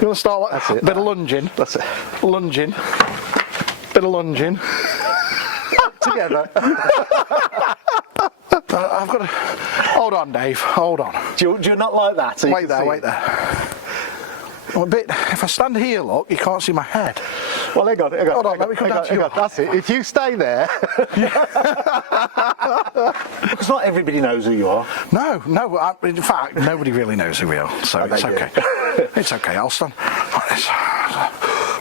You want to start like That's it. bit of lunging? That's it. Lunging. Bit of lunging. Together. I've got to... Hold on, Dave. Hold on. Do you not like that? So Wait there. I'm a bit... If I stand here, look, you can't see my head. Well, hang on. Hold on, let me come down to you. That's it. If you stay there... Because not everybody knows who you are. No. In fact, nobody really knows who we are, so it's okay. It's okay, I'll stand like this.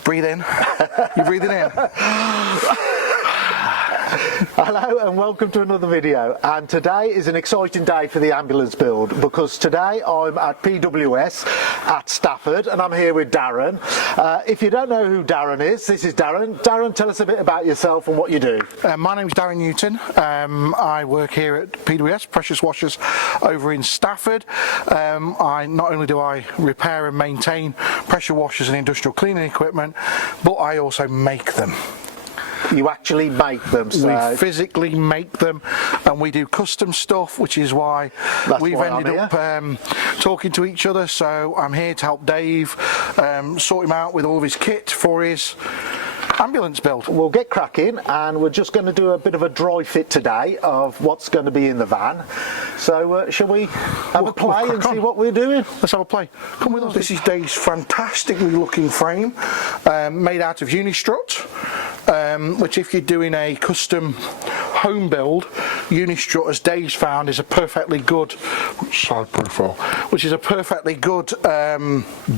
Breathe in. You breathing in? Hello and welcome to another video, and today is an exciting day for the ambulance build because today I'm at PWS at Stafford and I'm here with Darren. If you don't know who Darren is, this is Darren. Darren, tell us a bit about yourself and what you do. My name's Darren Newton. I work here at PWS, Precious Washers, over in Stafford. Not only do I repair and maintain pressure washers and industrial cleaning equipment, but I also make them. You actually make them, so... We physically make them, and we do custom stuff, which is why we've ended up talking to each other. So I'm here to help Dave sort him out with all of his kit for his ambulance build. We'll get cracking, and we're just going to do a bit of a dry fit today of what's going to be in the van. So shall we have a play and see what we're doing? Let's have a play. Come with us. This is Dave's fantastically looking frame, made out of Unistrut, which if you're doing a custom home build, Unistrut, as Dave's found, is a perfectly good side profile, which is a perfectly good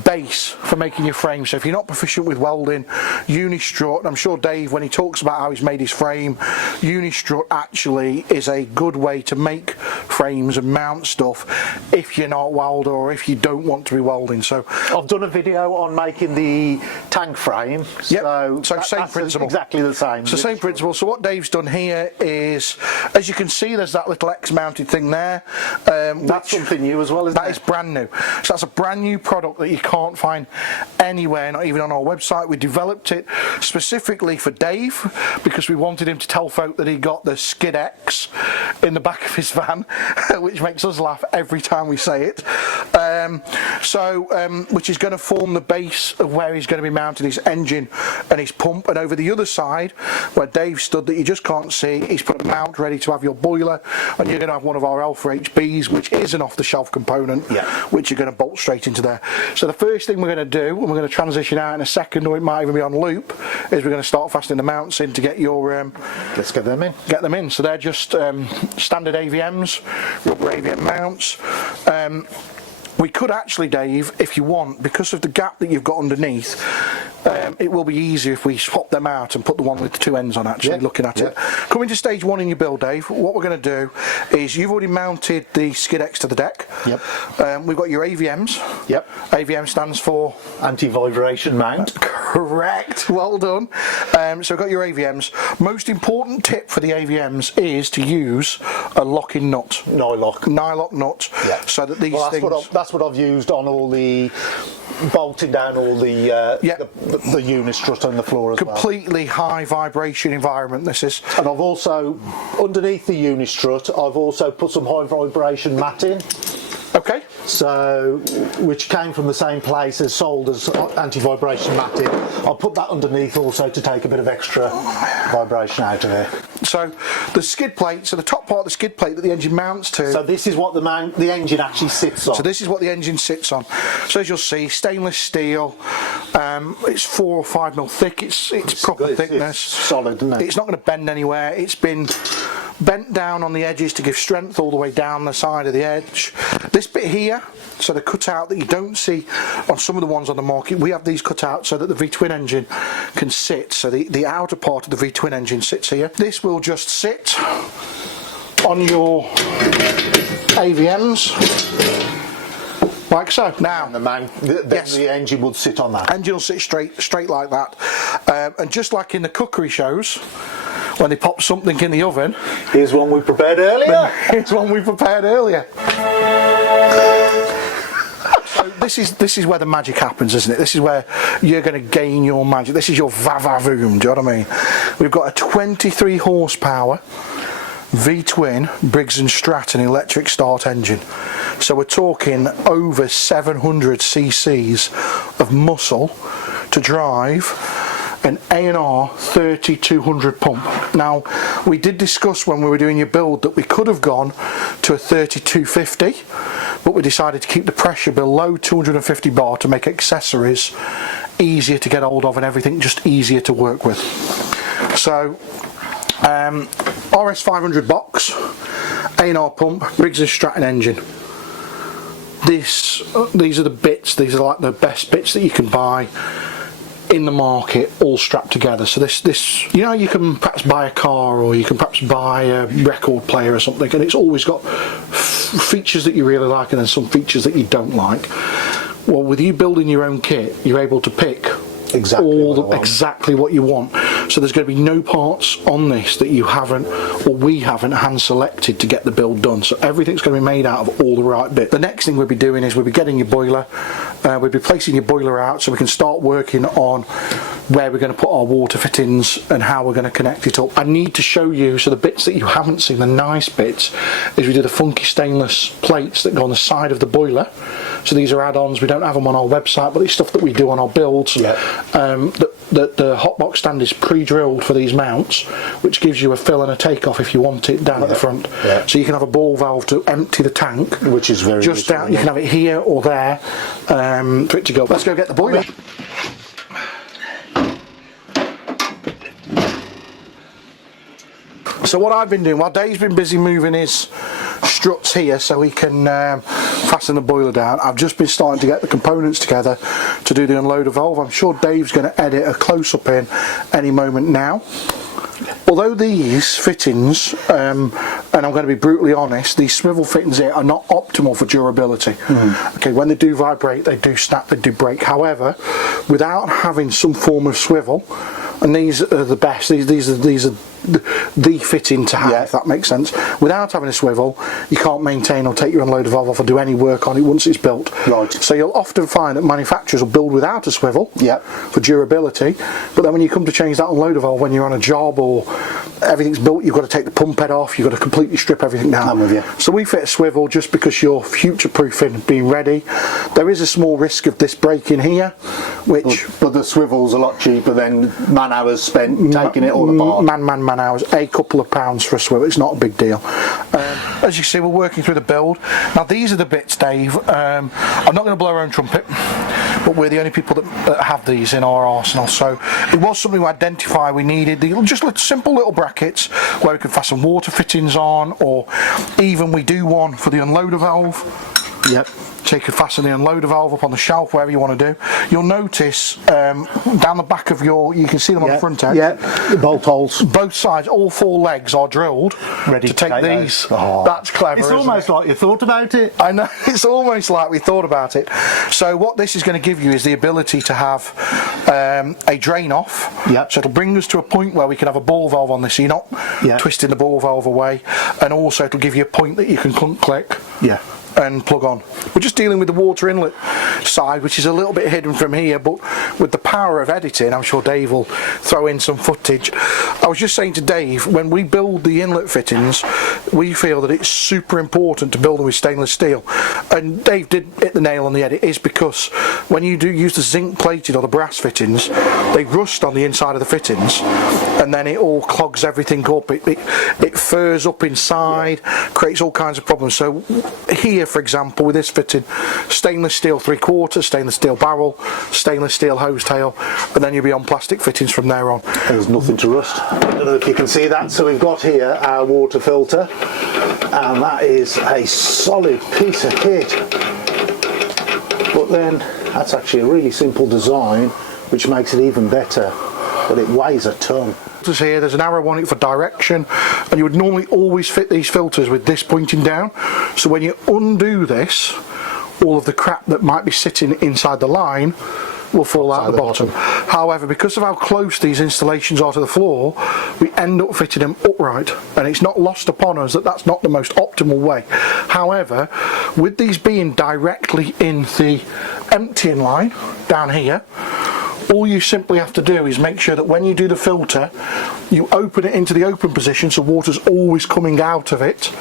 base for making your frame. So if you're not proficient with welding, Unistrut, I'm sure Dave, when he talks about how he's made his frame, Unistrut actually is a good way to make frames and mount stuff if you're not a welder or if you don't want to be welding. So I've done a video on making the tank frame. Yep. So same principle. Exactly the same. It's the same principle. So what Dave's done here is, as you can see, there's that little X-mounted thing there. That's something new as well, isn't it? That is brand new. So that's a brand new product that you can't find anywhere, not even on our website. We developed it specifically for Dave because we wanted him to tell folk that he got the Skid X in the back of his van, which makes us laugh every time we say it. Which is going to form the base of where he's going to be mounting his engine and his pump. And over the other side, where Dave stood that you just can't see, he's put a mount ready to have your boiler, and you're going to have one of our Alpha HBs, which is an off-the-shelf component, which you're going to bolt straight into there. So the first thing we're going to do, and we're going to transition out in a second, or it might even be on loop, is we're going to start fastening the mounts in to get your... Let's get them in. Get them in. So they're just standard AVMs, rubber AVM mounts. We could actually, Dave, if you want, because of the gap that you've got underneath, it will be easier if we swap them out and put the one with the two ends on, actually, looking at it. Coming to stage one in your build, Dave, what we're going to do is you've already mounted the Skid X to the deck. We've got your AVMs. AVM stands for? Anti-vibration mount. Correct. Well done. So we've got your AVMs. Most important tip for the AVMs is to use a locking nut. Nylock nut. So that these things... That's what I've used on all the bolting down all the Unistrut on the floor as well. Completely high vibration environment this is. And I've also, underneath the Unistrut, I've also put some high vibration matting. Okay. So, which came from the same place as sold as anti-vibration matting. I'll put that underneath also to take a bit of extra vibration out of it. So the skid plate, so the top part of the skid plate that the engine mounts to. So this is what the engine actually sits on. So this is what the engine sits on. So as you'll see, stainless steel. It's 4 or 5 mil thick. It's proper thickness. It's solid, isn't it? It's not going to bend anywhere. It's been bent down on the edges to give strength all the way down the side of the edge. This bit here, so the cutout that you don't see on some of the ones on the market, we have these cut out so that the V-twin engine can sit. So the outer part of the V-twin engine sits here. This will just sit on your AVMs like so. Now, the engine would sit on that. Engine will sit straight like that. And just like in the cookery shows, when they pop something in the oven, here's one we prepared earlier. Here's one we prepared earlier. So this is where the magic happens, isn't it? This is where you're going to gain your magic. This is your va-va-voom, do you know what I mean? We've got a 23 horsepower V-twin Briggs & Stratton electric start engine. So we're talking over 700 cc's of muscle to drive an A&R 3200 pump. Now, we did discuss when we were doing your build that we could have gone to a 3250, but we decided to keep the pressure below 250 bar to make accessories easier to get hold of and everything just easier to work with. So RS 500 box, A&R pump, Briggs & Stratton engine. These are the bits, these are like the best bits that you can buy in the market, all strapped together. So this, you know, you can perhaps buy a car or you can perhaps buy a record player or something, and it's always got features that you really like and then some features that you don't like. Well, with you building your own kit, you're able to pick exactly what you want. So there's going to be no parts on this that you haven't, or we haven't, hand selected to get the build done. So everything's going to be made out of all the right bits. The next thing we'll be doing is we'll be getting your boiler, we'll be placing your boiler out so we can start working on where we're going to put our water fittings and how we're going to connect it up. I need to show you, so the bits that you haven't seen, the nice bits, is we do the funky stainless plates that go on the side of the boiler. So these are add-ons, we don't have them on our website, but it's stuff that we do on our builds. Yeah. The hotbox stand is pre-drilled for these mounts, which gives you a fill and a takeoff if you want it down at the front. Yeah. So you can have a ball valve to empty the tank, which is very just down. You can have it here or there for it to go. Let's go get the boiler. So what I've been doing while Dave's been busy moving his struts here so he can fasten the boiler down, I've just been starting to get the components together to do the unloader valve. I'm sure Dave's going to edit a close-up in any moment now. Although these fittings, and I'm going to be brutally honest, these swivel fittings here are not optimal for durability. Okay, when they do vibrate, they do snap, they do break. However, without having some form of swivel, and these are the best, these are the fitting to have, if that makes sense. Without having a swivel, you can't maintain or take your unloader valve off or do any work on it once it's built. Right. So you'll often find that manufacturers will build without a swivel for durability, but then when you come to change that unloader valve when you're on a job or everything's built, you've got to take the pump head off, you've got to completely strip everything down. I'm with you. So we fit a swivel just because you're future-proofing, being ready. There is a small risk of this breaking here, which... But the swivel's a lot cheaper than man-hours spent taking it all apart. Man hours, a couple of pounds for a swivel, it's not a big deal. As you see, we're working through the build. Now these are the bits, Dave. I'm not going to blow our own trumpet, but we're the only people that have these in our arsenal. So it was something we identified we needed. Just simple little brackets where we can fasten water fittings on, or even we do one for the unloader valve. Yep. So you can fasten the unloader valve up on the shelf, wherever you want to do. You'll notice down the back of you can see them on the front edge. Yeah, the bolt holes. Both sides, all four legs are drilled ready to take these. Oh. That's clever. It's almost like you thought about it. I know, it's almost like we thought about it. So what this is going to give you is the ability to have a drain off. Yep. So it'll bring us to a point where we can have a ball valve on this, so you're not twisting the ball valve away, and also it'll give you a point that you can click. Yeah. And plug on. We're just dealing with the water inlet side, which is a little bit hidden from here, but with the power of editing, I'm sure Dave will throw in some footage. I was just saying to Dave, when we build the inlet fittings, we feel that it's super important to build them with stainless steel. And Dave did hit the nail on the head. It is because when you do use the zinc plated or the brass fittings, they rust on the inside of the fittings, and then it all clogs everything up. It furs up inside, creates all kinds of problems. So here, for example, with this fitting, stainless steel 3/4, stainless steel barrel, stainless steel hose tail, and then you'll be on plastic fittings from there on. There's nothing to rust. I don't know if you can see that. So we've got here our water filter, and that is a solid piece of kit. But then that's actually a really simple design, which makes it even better. But it weighs a ton. Here, there's an arrow on it for direction, and you would normally always fit these filters with this pointing down, so when you undo this, all of the crap that might be sitting inside the line will fall out the bottom. However, because of how close these installations are to the floor, we end up fitting them upright, and it's not lost upon us that that's not the most optimal way. However, with these being directly in the emptying line down here, all you simply have to do is make sure that when you do the filter, you open it into the open position so water's always coming out of it.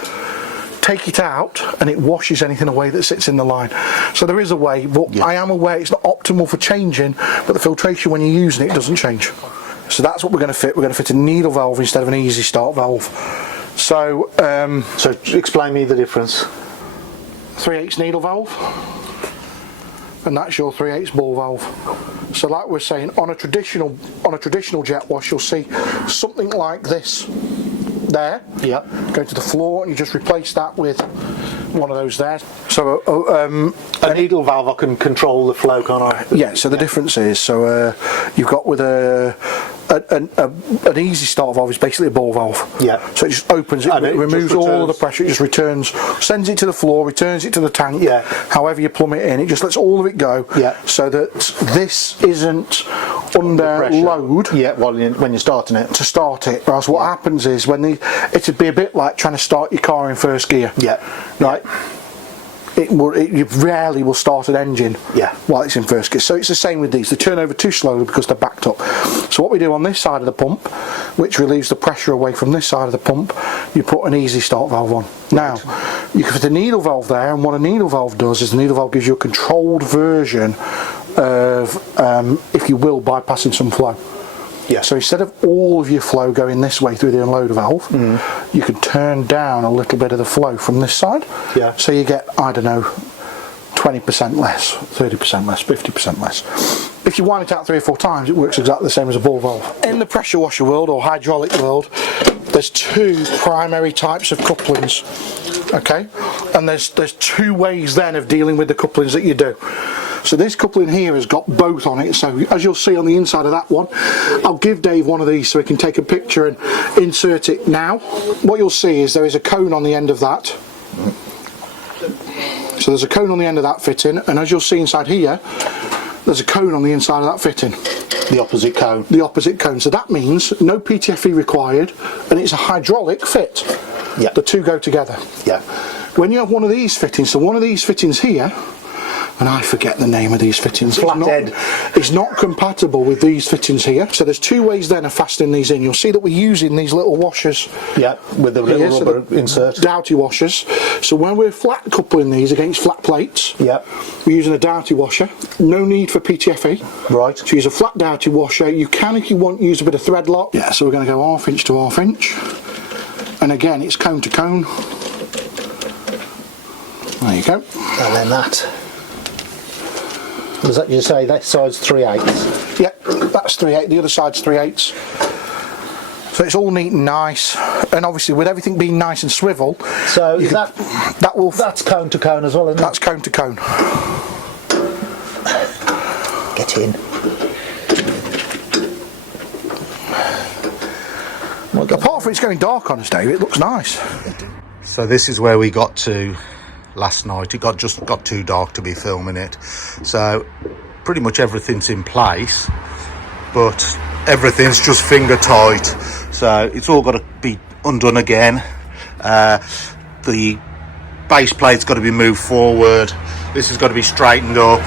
take it out and it washes anything away that sits in the line. So there is a way, but I am aware it's not optimal for changing, but the filtration when you're using it doesn't change. So that's what we're going to fit. We're going to fit a needle valve instead of an easy start valve. So so explain me the difference. 3/8 needle valve, and that's your 3/8 ball valve. So like we're saying, on a traditional jet wash, you'll see something like this there. Yeah. Go to the floor, and you just replace that with one of those there. So a needle valve, I can control the flow, can't I? Yeah. So the difference is, so you've got with an easy start valve is basically a ball valve. Yeah. So it just opens it, And it removes just all of the pressure, it just returns, sends it to the floor, returns it to the tank. Yeah. However you plumb it in, it just lets all of it go. Yeah. So that this isn't under load. Yeah. When you're starting it. To start it. Whereas what happens is it'd be a bit like trying to start your car in first gear. Yeah. Right. You rarely will start an engine while it's in first gear. So it's the same with these. They turn over too slowly because they're backed up. So what we do on this side of the pump, which relieves the pressure away from this side of the pump, you put an easy start valve on. Now, you can fit a needle valve there, and what a needle valve does is the needle valve gives you a controlled version of, if you will, bypassing some flow. Yeah. So instead of all of your flow going this way through the unload valve, you can turn down a little bit of the flow from this side. Yeah. So you get, I don't know, 20% less, 30% less, 50% less. If you wind it out 3 or 4 times, it works exactly the same as a ball valve. In the pressure washer world or hydraulic world, there's 2 primary types of couplings. Okay, and there's 2 ways then of dealing with the couplings that you do. So this coupling here has got both on it, so as you'll see on the inside of that one, I'll give Dave one of these so he can take a picture and insert it now. What you'll see is there is a cone on the end of that. So there's a cone on the end of that fitting, and as you'll see inside here, there's a cone on the inside of that fitting. The opposite cone. The opposite cone. So that means no PTFE required, and it's a hydraulic fit. Yeah. The 2 go together. Yeah. When you have one of these fittings, so one of these fittings here, and I forget the name of these fittings. Flathead. It's not compatible with these fittings here. So there's 2 ways then of fastening these in. You'll see that we're using these little washers. Yeah, with the little rubber insert. Doughty washers. So when we're flat coupling these against flat plates, we're using a Doughty washer. No need for PTFE. Right. So use a flat Doughty washer. You can, if you want, use a bit of thread lock. Yeah, so we're going to go 1/2 inch to 1/2 inch. And again, it's cone to cone. There you go. And then that. Was that you say that side's 3/8? Yeah, that's 3/8. The other side's 3/8. So it's all neat and nice, and obviously with everything being nice and swivel. So is that's cone to cone as well, isn't it? That's cone to cone. Get in. Apart from it's going dark on us, Dave, it looks nice. So this is where we got to last night. It just got too dark to be filming it, so pretty much everything's in place, but everything's just finger tight, so it's all got to be undone again. The base plate's got to be moved forward, this has got to be straightened up,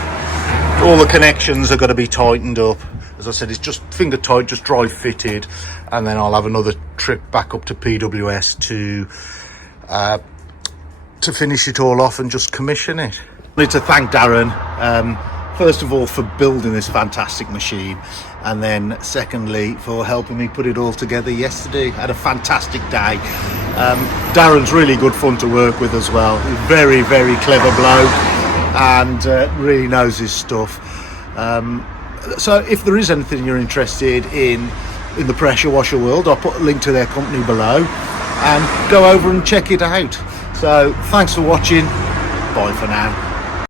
all the connections are going to be tightened up. As I said, it's just finger tight, just dry fitted, and then I'll have another trip back up to PWS to finish it all off and just commission it. I need to thank Darren, first of all, for building this fantastic machine, and then secondly for helping me put it all together yesterday. I had a fantastic day. Darren's really good fun to work with as well. He's very, very clever bloke, and really knows his stuff. So if there is anything you're interested in the pressure washer world, I'll put a link to their company below, and go over and check it out. So thanks for watching. Bye for now.